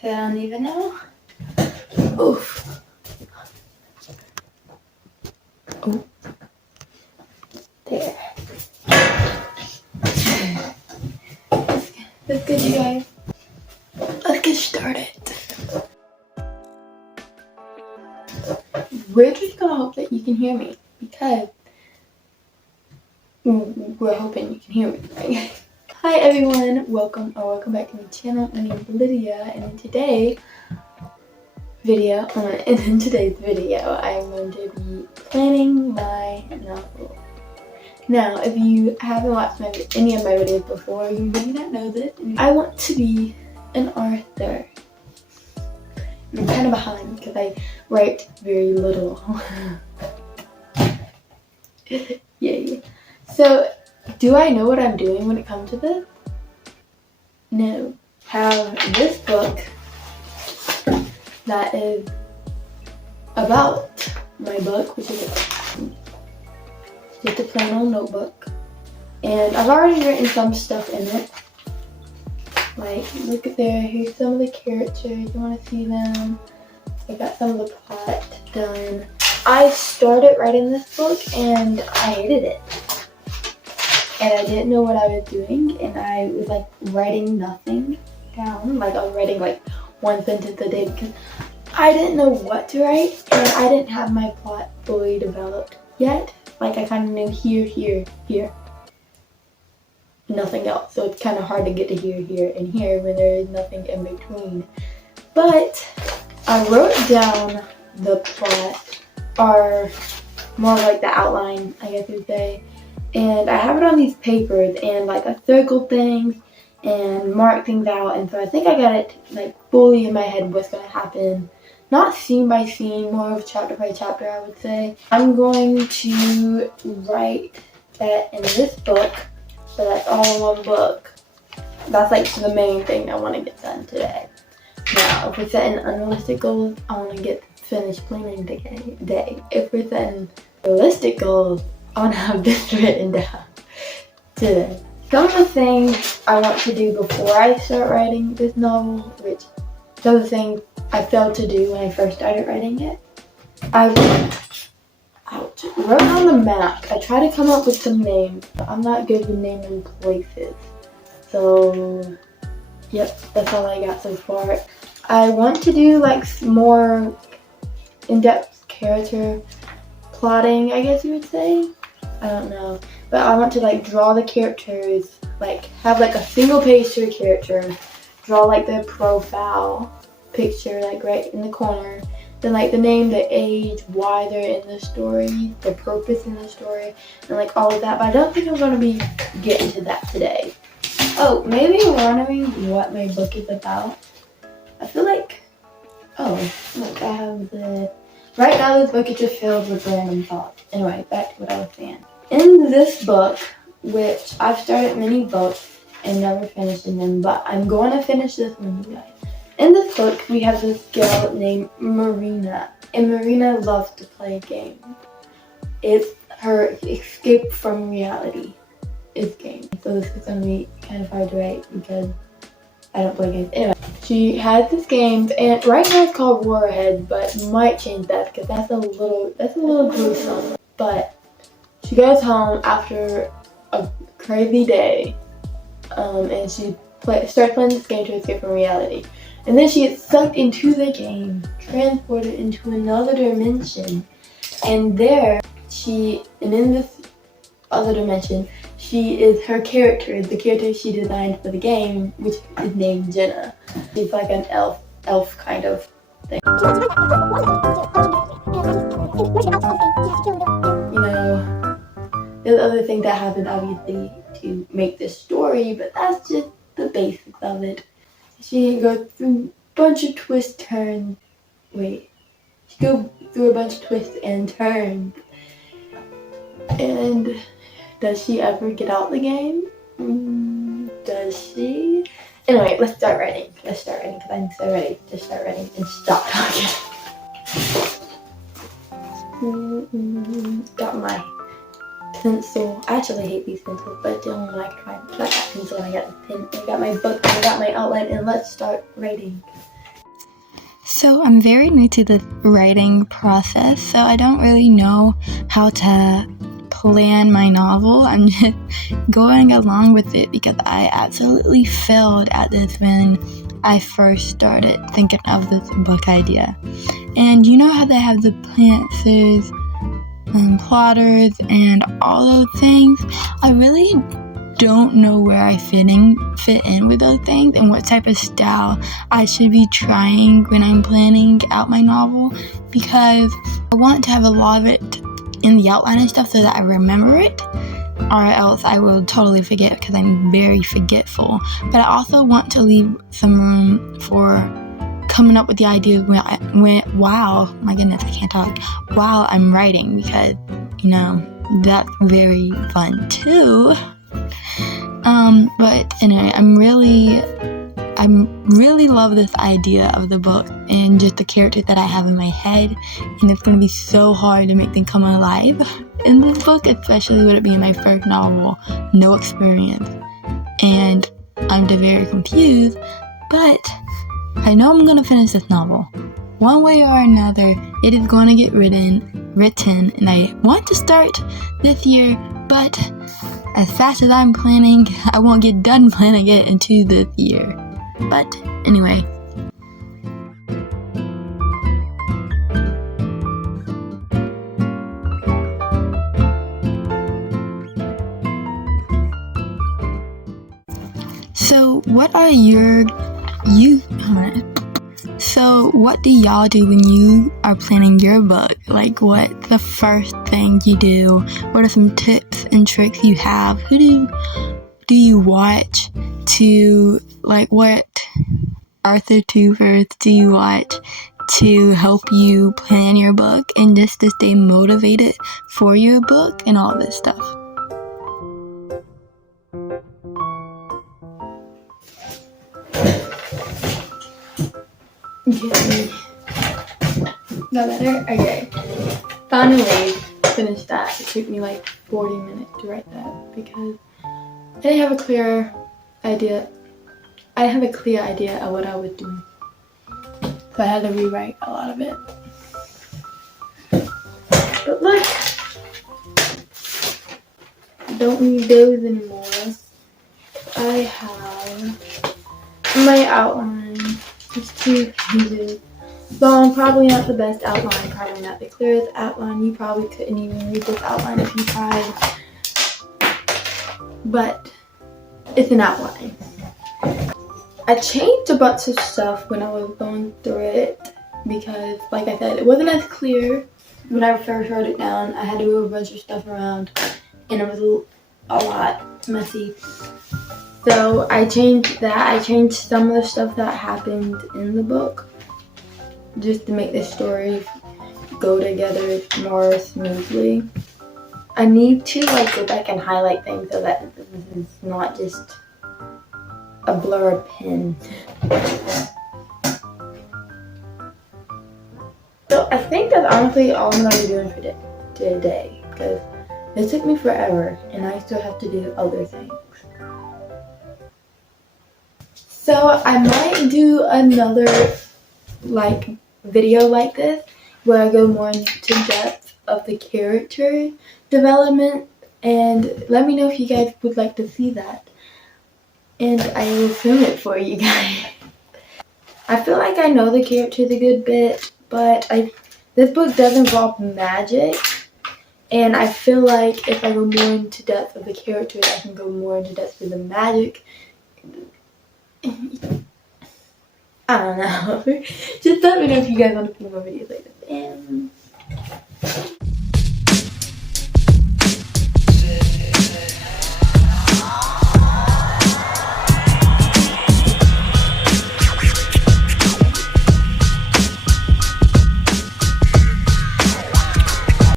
I don't even know. Oof. Oh. There. That's good, you guys. Let's get started. We're just gonna hope that you can hear me because we're hoping you can hear me, right? Hi everyone, welcome back to my channel. My name is Lydia, and in today's video, I'm going to be planning my novel. Now, if you haven't watched any of my videos before, you may not know this. I want to be an author. I'm kind of behind because I write very little. Yay. So, do I know what I'm doing when it comes to this? No. Have this book that is about my book, which is just a plain old notebook. And I've already written some stuff in it. Like, look at there, here's some of the characters, you want to see them. I got some of the plot done. I started writing this book and I hated it. And I didn't know what I was doing, and I was like writing nothing down. Like I was writing like one sentence a day because I didn't know what to write, and I didn't have my plot fully developed yet. Like I kind of knew here, here, here. Nothing else. So it's kind of hard to get to here, here, and here when there is nothing in between. But I wrote down the plot, or more like the outline, I guess you'd say. And I have it on these papers, and like I circled things and marked things out, and so I think I got it like fully in my head what's going to happen. Not scene by scene, more of chapter by chapter, I would say. I'm going to write that in this book, so that's all in one book. That's like the main thing I want to get done today. Now, if we're setting unrealistic goals, I want to get finished planning today. If we're setting realistic goals, I want to have this written down today. Some of the things I want to do before I start writing this novel, which some of the things I failed to do when I first started writing it. I wrote on the map. I tried to come up with some names, but I'm not good with naming places. So, yep, that's all I got so far. I want to do like more in-depth character plotting, I guess you would say. I don't know, but I want to like draw the characters, like have like a single page to a character, draw like their profile picture like right in the corner, then like the name, the age, why they're in the story, the purpose in the story, and like all of that. But I don't think I'm going to be getting to that today. Oh, maybe you're wondering what my book is about. I feel like, oh, look, I have the, right now this book is just filled with random thoughts. Anyway, back to what I was saying. In this book, which I've started many books and never finished them, but I'm going to finish this one, you guys. In this book, we have this girl named Marina, and Marina loves to play games. It's her escape from reality, is games. So this is going to be kind of hard to write because I don't play games. Anyway, she has this game, and right now it's called Warhead, but might change that because that's a little gruesome. But she goes home after a crazy day, and she starts playing this game to escape from reality. And then she gets sucked into the game, transported into another dimension. And in this other dimension, she is her character, the character she designed for the game, which is named Jenna. She's like an elf kind of thing. You know, there's other things that happen obviously to make this story, but that's just the basics of it. She goes through a bunch of twists and turns. And does she ever get out the game? Does she? Anyway, let's start writing because I'm so ready to start writing and stop talking. Got my pencil. I actually hate these pencils, but I don't like trying to got that pencil and I got the pen. I got my book and I got my outline, and let's start writing. So I'm very new to the writing process, so I don't really know how to plan my novel. I'm just going along with it because I absolutely failed at this when I first started thinking of this book idea. And you know how they have the pantsers and plotters and all those things? I really don't know where I fit in with those things and what type of style I should be trying when I'm planning out my novel, because I want to have a lot of it in the outline and stuff so that I remember it, or else I will totally forget because I'm very forgetful. But I also want to leave some room for coming up with the ideas while I'm writing, because that's very fun too. But anyway, I really love this idea of the book and just the characters that I have in my head, and it's going to be so hard to make them come alive in this book, especially with it being my first novel, no experience, and I'm very confused, but I know I'm going to finish this novel. One way or another, it is going to get written, and I want to start this year, but as fast as I'm planning, I won't get done planning it into this year. But anyway. So what do y'all do when you are planning your book? Like, what's the first thing you do? What are some tips and tricks you have? Who do you watch to, like, what Arthur Tubers do you watch to help you plan your book and just to stay motivated for your book and all this stuff? Okay. Got better? Okay. Finally finished that. It took me like 40 minutes to write that because I didn't have a clear idea. I didn't have a clear idea of what I was doing. So I had to rewrite a lot of it. But look, I don't need those anymore. I have my outline. It's 2 pages long, probably not the best outline, probably not the clearest outline. You probably couldn't even read this outline if you tried. But it's an outline. I changed a bunch of stuff when I was going through it because, like I said, it wasn't as clear when I first wrote it down. I had to move a bunch of stuff around and it was a lot messy. So I changed that. I changed some of the stuff that happened in the book just to make the story go together more smoothly. I need to go back and highlight things so that this is not just a blur pen. So I think that's honestly all I'm going to be doing for today because it took me forever and I still have to do other things. So I might do another video like this where I go more into depth of the character development, and let me know if you guys would like to see that. And I will film it for you guys. I feel like I know the characters a good bit, but this book does involve magic, and I feel like if I go more into depth of the characters, I can go more into depth of the magic. I don't know. Just let me know if you guys want to see more videos like this. And